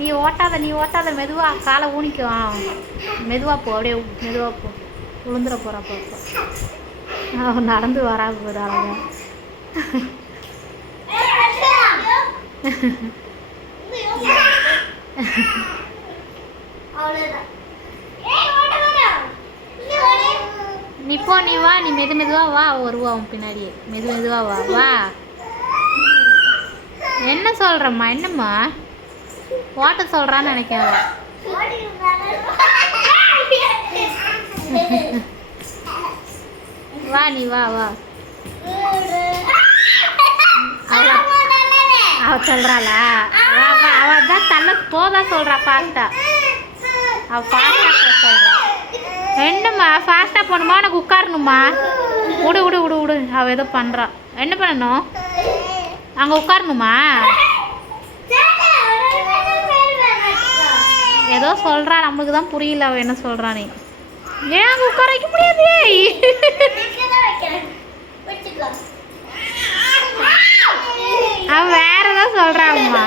நீ ஓட்டாத மெதுவாக காலை ஊனிக்கும். மெதுவாக போ, அப்படியே மெதுவாக போ. விழுந்துட போகிறா பாப்பா. அவன் நடந்து வரா போகுது அழகா. நீ போ, நீ வா, நீ மெதுவாக வா. வருவா அவன் பின்னாடியே. மெதுவாக வா வா. என்ன சொல்கிறம்மா? என்னம்மா ஓட்ட சொல்கிறான்னு நினைக்கிறேன். வா, நீ வா வா. அவ சொல்கிறாளா? வா வா. அவள் தான் தள்ள போதான் சொல்கிறா. ஃபாஸ்ட்டாக அவள் ஃபாஸ்ட்டாக போக சொல்கிறா. என்னம்மா ஃபாஸ்ட்டாக போகணுமா? எனக்கு உட்காரணுமா? விடு விடு விடு விடு. அவள் ஏதோ பண்ணுறா. என்ன பண்ணணும்? அங்கே உட்காரணுமா? ஏதோ சொல்கிறா, நம்மளுக்கு தான் புரியல அவள் என்ன சொல்கிறானே. ஏன் அங்கே உட்கார வைக்க முடியாது? அவன் வேற ஏதாவது சொல்கிறாம்மா.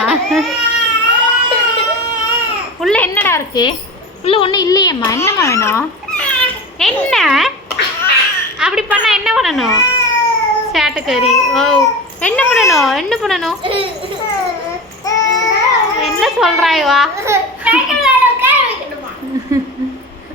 உள்ள என்னடா இருக்கு? உள்ள ஒன்றும் இல்லையம்மா. என்னம்மா வேணும்? என்ன அப்படி பண்ணா என்ன பண்ணணும்? சேட்டைக்கறி. ஓ, என்ன பண்ணணும்? என்ன சொல்றாய்? வா.